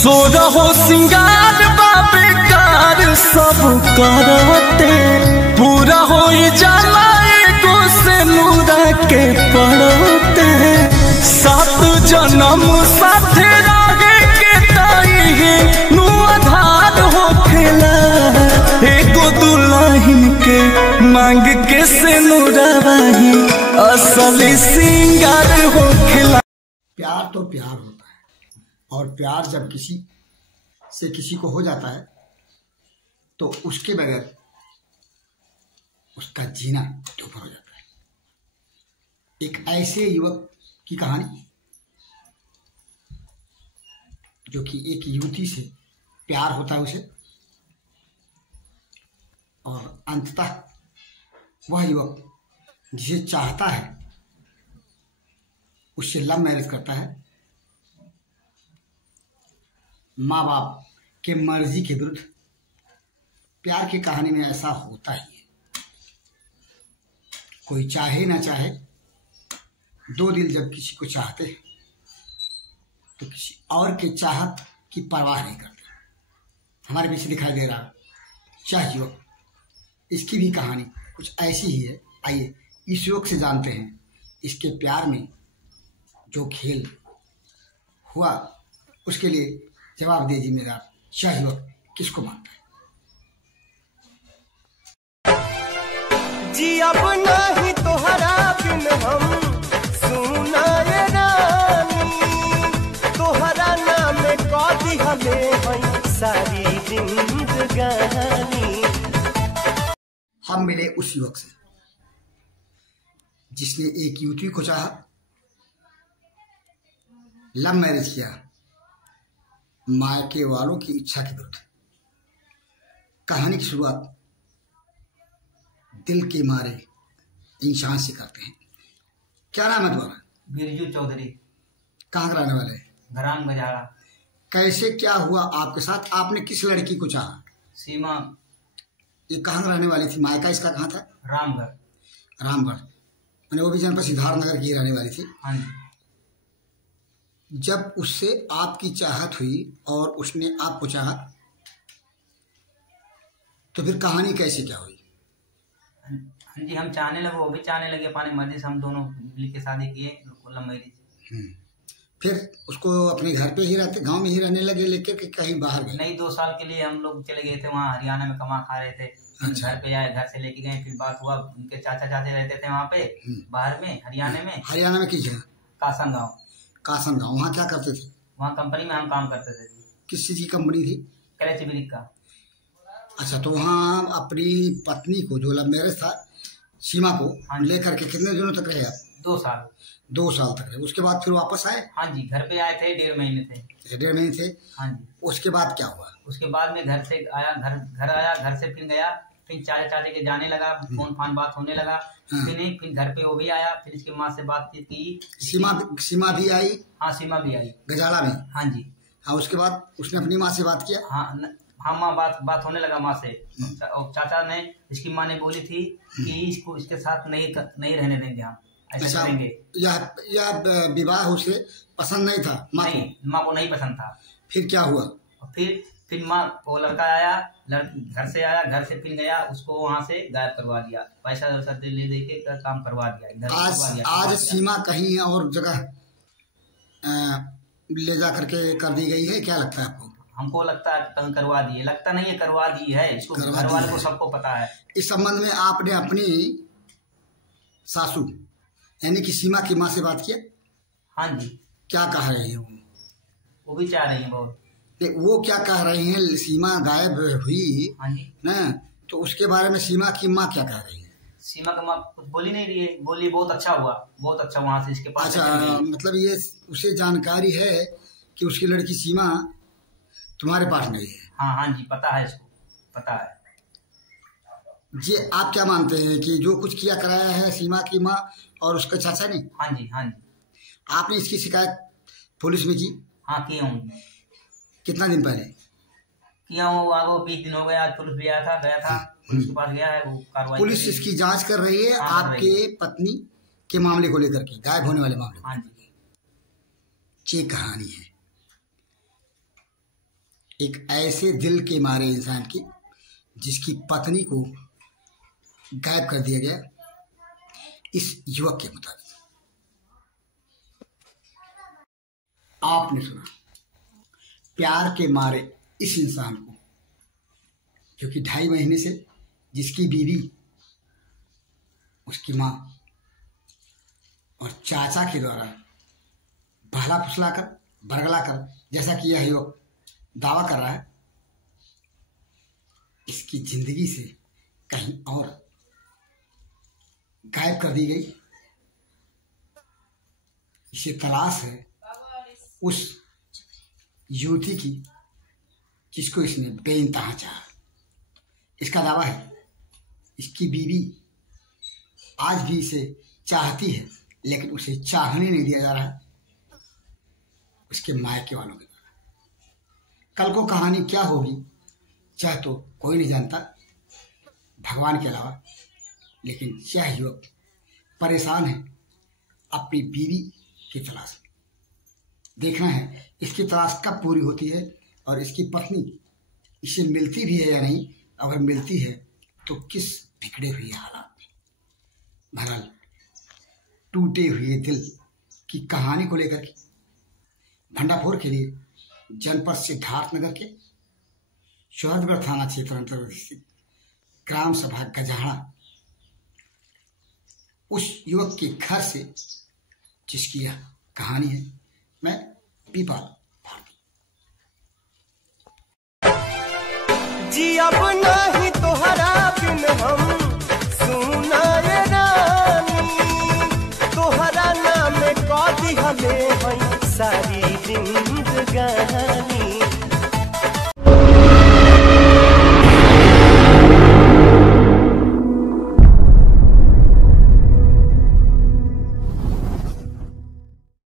सोरहो सिंगार बाबे कार सब करते पूरा हो जाला एगो से नूरा के पड़ते सात जन्म साथे रागे के ताई है नु आधार हो खेला एगो दुल्हन के मांग के से नूराही असली सिंगार हो खेला। प्यार तो प्यार होता है और प्यार जब किसी से किसी को हो जाता है तो उसके बगैर उसका जीना दुभर हो जाता है। एक ऐसे युवक की कहानी जो कि एक युवती से प्यार होता है उसे और अंततः वह युवक जिसे चाहता है उससे लव मैरिज करता है, माँ बाप के मर्जी के विरुद्ध। प्यार की कहानी में ऐसा होता ही है, कोई चाहे ना चाहे दो दिल जब किसी को चाहते हैं तो किसी और के चाहत की परवाह नहीं करते। हमारे पीछे दिखाई दे रहा चाह युवक, इसकी भी कहानी कुछ ऐसी ही है। आइए इस युवक से जानते हैं इसके प्यार में जो खेल हुआ उसके लिए जवाब दीजिए मेरा शाह युवक किसको मानता है। जी अब नहीं तोहरा बिन हम सुना ये रानी, तोहरा नाम कभी हमें है सारी जिंदगानी। हम मिले उस युवक से जिसने एक युवती को चाहा, लव मैरिज किया मायके वालों की इच्छा के विरुद्ध। कहानी की शुरुआत दिल के मारे इंसान से करते हैं। क्या नाम है तुम्हारा? बिरजू चौधरी। कहाँ का रहने वाले? ग्राम गजाड़ा। कैसे क्या हुआ आपके साथ? आपने किस लड़की को चाहा? सीमा। ये कहाँ रहने वाली थी? मायका इसका कहाँ था? रामगढ़। रामगढ़ मैंने वो भी जनपद सिद्धार्थनगर की रहने वाली थी। हाँ जी। जब उससे आपकी चाहत हुई और उसने आपको चाहा तो फिर कहानी कैसे क्या हुई? हाँ जी, हम चाहने लगे, वो भी चाहने लगे, अपनी मर्जी से हम दोनों मिल के शादी किए, लव मैरिज। फिर उसको अपने घर पे ही रहते, गांव में ही रहने लगे लेके कि कहीं बाहर गए? नहीं, 2 साल के लिए हम लोग चले गए थे वहाँ हरियाणा में, कमा खा रहे थे। अच्छा। घर पे आए, घर से लेके गए, फिर बात हुआ, उनके चाचा चाचे रहते थे वहाँ पे बाहर में हरियाणा में। हरियाणा में किस जगह? कासन गाँव। कासन गाँव। वहाँ क्या करते थे? वहाँ कंपनी में हम काम करते थे। किस चीज की कंपनी थी? कलेची ब्रिक का। अच्छा, तो वहाँ अपनी पत्नी को जो लव मैरिज था सीमा को लेकर के कितने दिनों तक रहे आप? 2 साल। 2 साल तक रहे। उसके बाद फिर वापस आए? हाँ जी, घर पे आए थे, 1.5 महीने थे। 1.5 महीने थे। हाँ जी। उसके बाद क्या हुआ? उसके बाद में घर से आया, घर आया, घर से फिर गया, फिर चाचा चाचे के जाने लगा, फोन फान बात होने लगा। फिर घर पे वो भी आया, फिर इसकी माँ से बातचीत की। सीमा भी आई? हाँ, सीमा भी आई गजाला में। हाँ जी। हाँ, उसके बाद उसने अपनी माँ से बात किया? हाँ माँ बात होने लगा माँ से। और चाचा ने, इसकी माँ ने बोली थी कि इसको इसके साथ नहीं रहने देंगे हम, ऐसे करेंगे। यह विवाह उसे पसंद नहीं था? माँ को नहीं पसंद था। फिर क्या हुआ? फिर माँ वो लड़का आया, घर से आया, घर से फिर गया, उसको वहाँ से गायब करवा दिया, पैसा ले दे के काम करवा दिया। आज सीमा कहीं और जगह ले जा करके कर दी गई है, क्या लगता है आपको? हमको लगता है कहीं करवा दिए, लगता नहीं है, करवा दी है। इसको घर वाले को सबको पता है। इस संबंध में आपने अपनी सासू यानी कि सीमा की माँ से बात किया? हाँ जी। क्या कह रही है वो भी चाह रही है बहुत। वो क्या कह रही हैं? सीमा गायब हुई। हाँ जी। ना, तो उसके बारे में सीमा की माँ क्या कह रही है? सीमा का माँ कुछ बोली नहीं रही है, बोली बहुत अच्छा हुआ, बहुत अच्छा वहाँ से इसके पास। अच्छा, मतलब ये उसे जानकारी है कि उसकी लड़की सीमा तुम्हारे पास नहीं है? हाँ हाँ जी, पता है, इसको पता है जी। आप क्या मानते हैं कि जो कुछ किया कराया है सीमा की माँ और उसके चाचा ने? हाँ जी। हाँ जी। आपने इसकी शिकायत पुलिस में की? हाँ, की हूँ। कितना दिन पहले किया हूँ? आगो 20 दिन हो गया। आज पुलिस भी गया था पुलिस के पास गया है, वो कार्रवाई। पुलिस इसकी जांच कर रही है आपके पत्नी के मामले को लेकर के, गायब होने वाले मामले। हाँ जी। ये कहानी है। एक ऐसे दिल के मारे इंसान की जिसकी पत्नी को गायब कर दिया गया, इस युवक के मुताबिक। आपने सुना प्यार के मारे इस इंसान को, जो कि 2.5 महीने से जिसकी बीवी, उसकी माँ और चाचा के द्वारा बहला फुसला कर, बरगला कर, जैसा कि यह युवक दावा कर रहा है, इसकी जिंदगी से कहीं और गायब कर दी गई। इसे तलाश है उस युवती की जिसको इसने बेइंतहा चाहा। इसका दावा है इसकी बीवी आज भी इसे चाहती है, लेकिन उसे चाहने नहीं दिया जा रहा है उसके मायके वालों के द्वारा। कल को कहानी क्या होगी चाहे तो कोई नहीं जानता भगवान के अलावा, लेकिन यह युवक परेशान है अपनी बीवी की तलाश में। देखना है इसकी तलाश कब पूरी होती है और इसकी पत्नी इसे मिलती भी है या नहीं। अगर मिलती है तो किस बिगड़े हुए हालात में। बहरहाल टूटे हुए दिल की कहानी को लेकर के भंडाफोर के लिए जनपद सिद्धार्थनगर के शोहदगढ़ थाना क्षेत्र अंतर्गत स्थित ग्राम सभा गजाड़ा उस युवक के घर से जिसकी यह कहानी है, मैं पीपाल भारती। जी अब नहीं तोहरा बिन हम सुना ये रानी, तोहरा नाम कह दी हमें सारी जिंदगानी।